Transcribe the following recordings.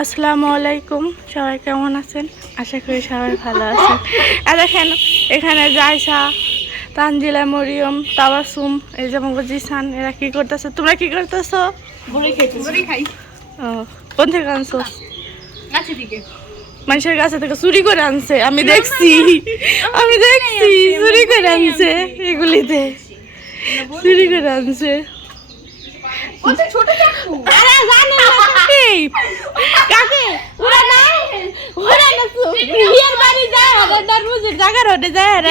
আসসালামু আলাইকুম সবাই কেমন আছেন? আশা করি সবাই ভালো আছেন। আর দেখেন এখানে জায়সা তানজিলা মরিয়ম তাবাসুম এই যেমন জিসান এরা কি করতেছে? তোমরা কি করতেছো? কোন থেকে আনছো? মানুষের কাছে থেকে চুরি করে আনছে আমি দেখছি। আমি দেখছি চুরি করে আনছে এগুলিতে। চুরি করে আনছে। ছোট চাকু আরে জানি না কাকে কাকে ওরা না ওরা না তো বিয়ের বাড়ি যায় আরে দারুজের জায়গা রোডে যায় আর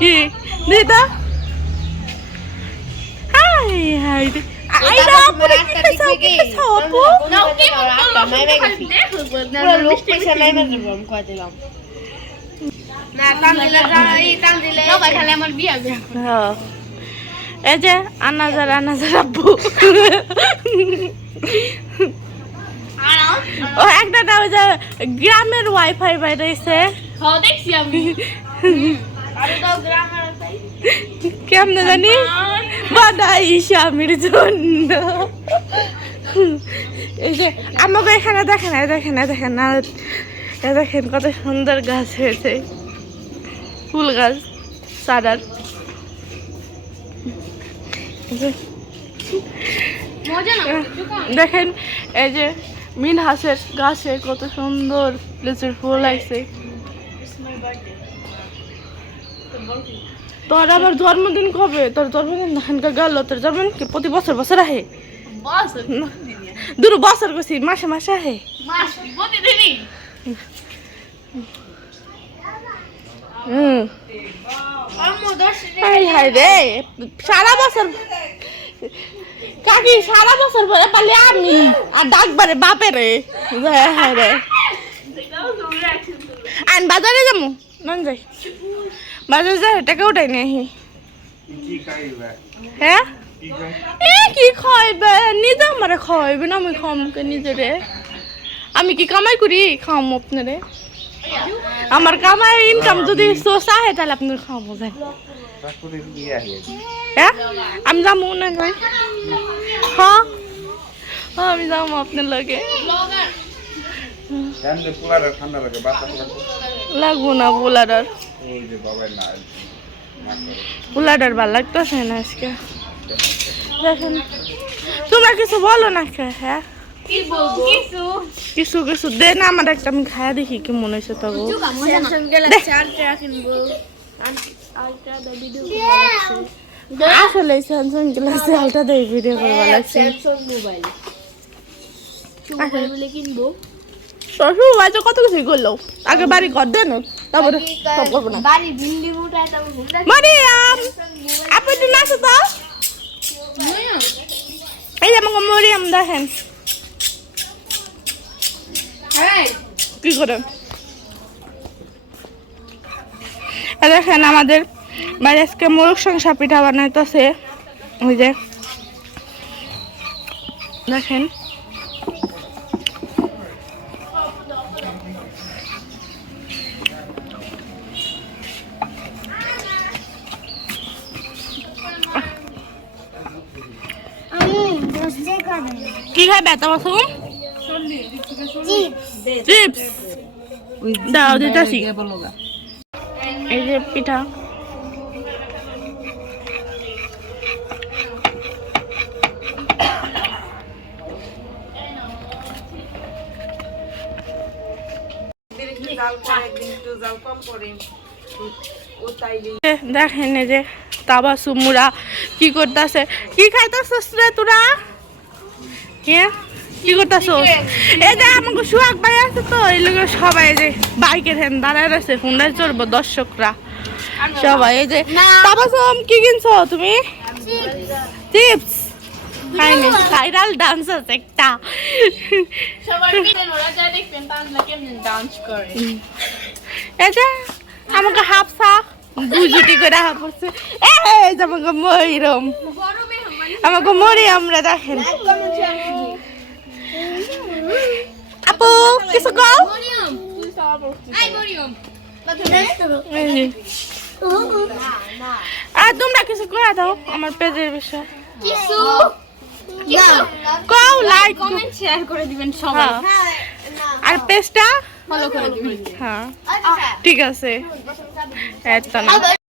কি? দিই তো হাই হাই পুরো কি খাইছো কি খাইছো আপু। নাও কি বলল মাইরে গেছি দেখো পুরো লোক পয়সা মাইরে দেব আমি কই দিলাম না টান দিলে এই টান দিলে সবাই খালি আমার বিয়া বিয়া হ্যাঁ। এই যে আনাজার আনাজার আব্বু। ও একটা ওই যে গ্রামের ওয়াইফাই বাইরেছে দেখছি আমি। কেমনে জানি? বানাই স্বামীর জন্য। এই যে আমাকে এখানে দেখেন দেখেন দেখেন না দেখেন কত সুন্দর গাছ হয়েছে। ফুল গাছ সাদার দেখেন এই যে মিনহাসের গাছে কত সুন্দর লিচুর ফুল আছে তোর আবার জন্মদিন কবে? তোর জন্মদিন হানকা গেল তোর জন্মদিন কি প্রতি বছর বছর আহে। দুটো বছর গেছি মাসে মাসে আহে। রে সারা বছর কাকি সারা বছর পরে পালি আমি আর ডাকবারে বাপে রে হ্যাঁ রে। আন বাজারে যাব? নন যাই। বাজারে যাই টাকা উঠাই নি কি খাইবে? হ্যাঁ? এ কি খাইবে? নিজে আমারে খাইবে না আমি খামকে নিজে রে আমি কি কামাই করি? খাম আপনারে। আমার কামাই ইনকাম যদি আহে তাহলে আপনার খাওয়াবো তারপরে হ্যাঁ? আমি যাব না যাই হ্যাঁ? হ্যাঁ, আমি যাব আপনার লগে। লাগবো। না বুলাডার করে ভালো লাগতেছে না আজকে? দেখেন তোমরা কিছু বলো না কে হ্যাঁ? কিছু কিছু। দে না আমার একটা আমি খায়া দেখি কি মনে হয়েছে তবু। গ্যালাক্সি আসলে স্যামসাং গ্লাস আলটা দেই ভিডিও করবা লাগছে। মোবাইল কিনবো শ্বশুর বাড়িতে কত কিছু করল। আগে বাড়ি ঘর দেন তারপরে সব করব না। মরিয়াম আপনি একটু নাচো তো? এই যে আমাকে মরিয়াম দেখেন। কি করে? দেখেন আমাদের বাড়ি আজকে মোরগ সংসা পিঠা বানাইতেছে। ওই যে। দেখেন। কি খাবে তোমার সঙ্গে চিপস। দাও, দিতেছি। এই যে পিঠা। দেখেন যে তাবা সুমুরা কি করতেছে? কি খাইতেছস রে তোরা? কে? কি এই যে আমাকে সুহাগ ভাই আছে তো এই লোকের সবাই যে দাঁড়ায় রয়েছে চড়বো দর্শকরা। সবাই এই যে তাবাসম কি কিনছো তুমি? চিপস খাইনি ভাইরাল ডান্স আছে একটা। যা এই আমাকে হাফসা দুই জুটি করে হাফছে এই যে আমাকে ময়ূরম। আমাকে মরে আমরা দেখেন। আপু কিছু কও। আর তোমরা কিছু করে দাও আমার পেজের বিষয়। কিছু? কও লাইক কমেন্ট শেয়ার করে দিবেন সবাই। হ্যাঁ। আর পেজটা? ফলো করে দিবেন। হ্যাঁ। ঠিক আছে। এত না।